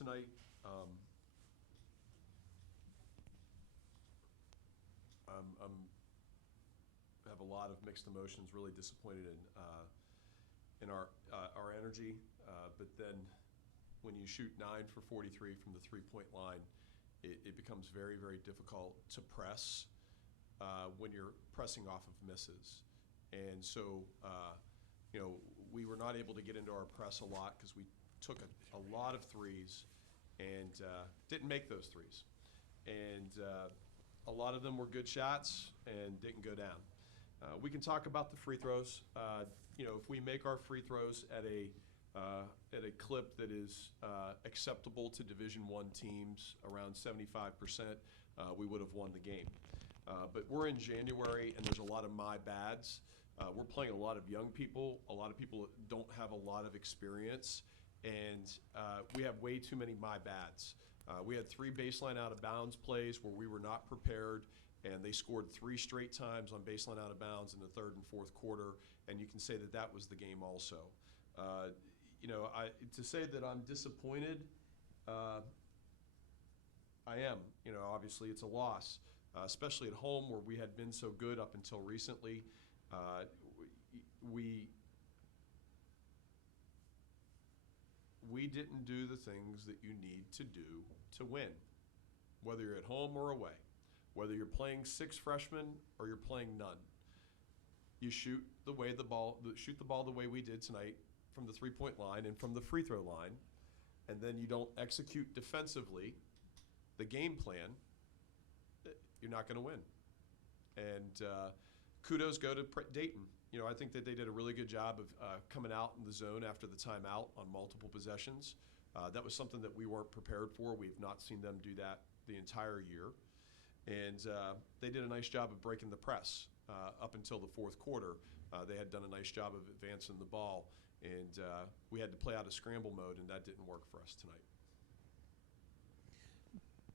tonight. I'm have a lot of mixed emotions. Really disappointed in our energy, but then when you shoot 9 for 43 from the 3-point line, it becomes very, very difficult to press when you're pressing off of misses. And so, we were not able to get into our press a lot because we took a lot of threes and didn't make those threes. And a lot of them were good shots and didn't go down. We can talk about the free throws. If we make our free throws at a clip that is acceptable to Division I teams, around 75%, we would have won the game. But we're in January, and there's a lot of my bads. We're playing a lot of young people, a lot of people that don't have a lot of experience, and we have way too many my bads. We had 3 baseline out of bounds plays where we were not prepared, and they scored 3 straight times on baseline out of bounds in the third and fourth quarter, and you can say that that was the game also. To say that I'm disappointed, I am. Obviously it's a loss, especially at home where we had been so good up until recently. We didn't do the things that you need to do to win, whether you're at home or away, whether you're playing 6 freshmen or you're playing none. You shoot the ball the way we did tonight from the 3-point line and from the free throw line, and then you don't execute defensively the game plan, you're not going to win. And kudos go to Dayton. I think that they did a really good job of coming out in the zone after the timeout on multiple possessions. That was something that we weren't prepared for. We've not seen them do that the entire year. And they did a nice job of breaking the press up until the fourth quarter. They had done a nice job of advancing the ball, and we had to play out of scramble mode, and that didn't work for us tonight.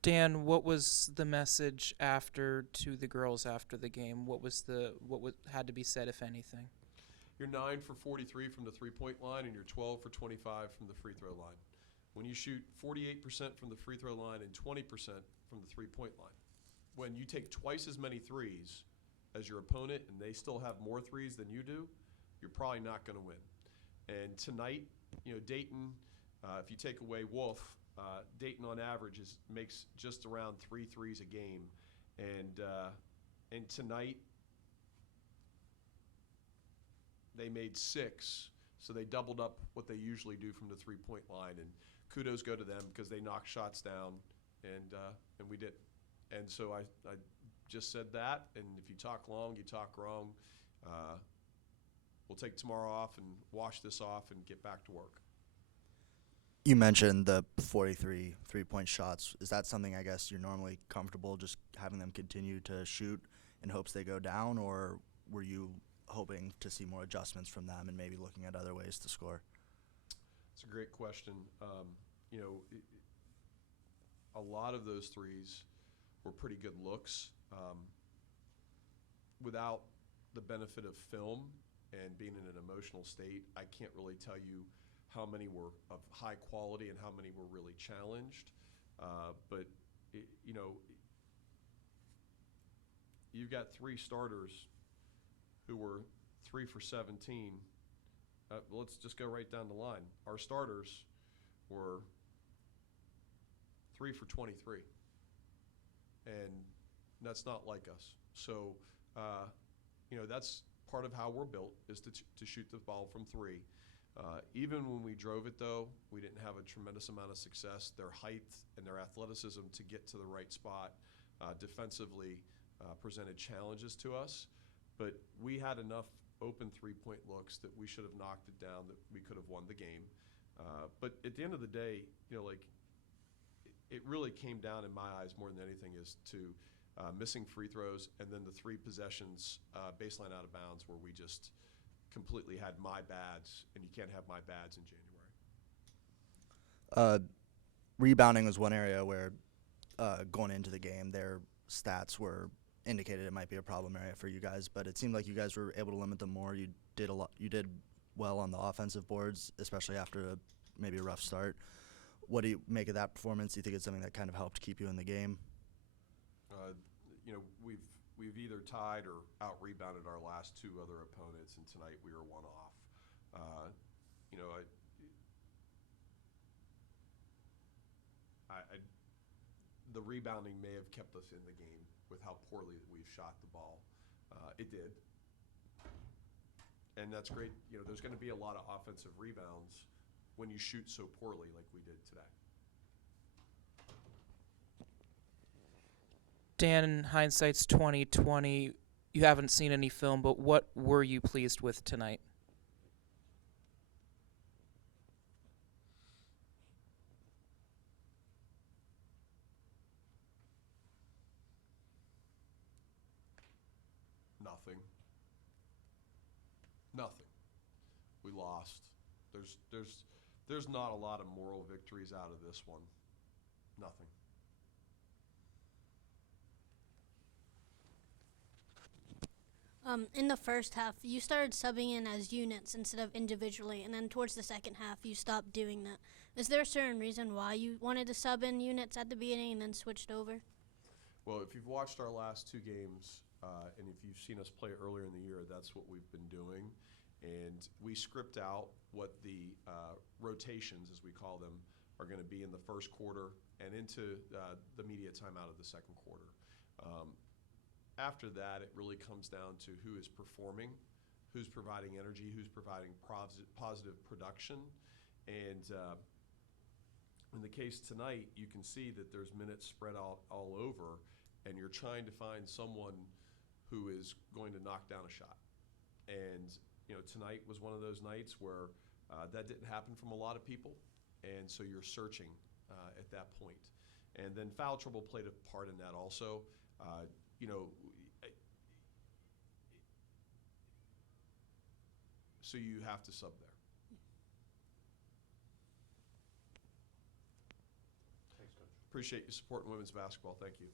Dan, what was the message to the girls after the game? What had to be said, if anything? You're 9 for 43 from the 3-point line, and you're 12 for 25 from the free throw line. When you shoot 48% from the free throw line and 20% from the 3-point line, when you take twice as many threes as your opponent and they still have more threes than you do, you're probably not going to win. And tonight, Dayton, if you take away Wolf, Dayton on average makes just around 3 threes a game, and tonight they made 6, so they doubled up what they usually do from the 3-point line. And kudos go to them because they knocked shots down, and we did. And so I just said that. And if you talk long, you talk wrong. We'll take tomorrow off and wash this off and get back to work. You mentioned the 43 3-point shots. Is that something I guess you're normally comfortable just having them continue to shoot in hopes they go down, or were you hoping to see more adjustments from them and maybe looking at other ways to score? It's a great question. A lot of those threes were pretty good looks. Without the benefit of film and being in an emotional state, I can't really tell you how many were of high quality and how many were really challenged. But you've got 3 starters who were 3 for 17. Let's just go right down the line. Our starters were 3 for 23. And that's not like us. So, that's part of how we're built, is to shoot the ball from 3. Even when we drove it, though, we didn't have a tremendous amount of success. Their height and their athleticism to get to the right spot defensively presented challenges to us. But we had enough open 3-point looks that we should have knocked it down, that we could have won the game. But at the end of the day, it really came down in my eyes more than anything is to missing free throws, and then the 3 possessions baseline out of bounds where we just completely had my bads, and you can't have my bads in January. Rebounding was one area where going into the game their stats were indicated it might be a problem area for you guys, but it seemed like you guys were able to limit them more. You did well on the offensive boards, especially after maybe a rough start. What do you make of that performance? Do you think it's something that kind of helped keep you in the game? You know, we've either tied or out-rebounded our last two other opponents, and tonight we were one off. You know, the rebounding may have kept us in the game with how poorly that we've shot the ball. It did. And that's great. You know, there's going to be a lot of offensive rebounds when you shoot so poorly like we did today. Dan, in hindsight's 2020, you haven't seen any film, but what were you pleased with tonight? Nothing. Nothing. We lost. There's not a lot of moral victories out of this one. Nothing. In the first half, you started subbing in as units instead of individually, and then towards the second half, you stopped doing that. Is there a certain reason why you wanted to sub in units at the beginning and then switched over? Well, if you've watched our last two games, and if you've seen us play earlier in the year, that's what we've been doing. And we script out what the rotations, as we call them, are going to be in the first quarter and into the media timeout of the second quarter. After that, it really comes down to who is performing, who's providing energy, who's providing positive production. And in the case tonight, you can see that there's minutes spread out all over, and you're trying to find someone who is going to knock down a shot. And you know, tonight was one of those nights where that didn't happen from a lot of people, and so you're searching at that point. And then foul trouble played a part in that also. You know, so you have to sub there. Thanks, Coach. Appreciate your support in women's basketball. Thank you.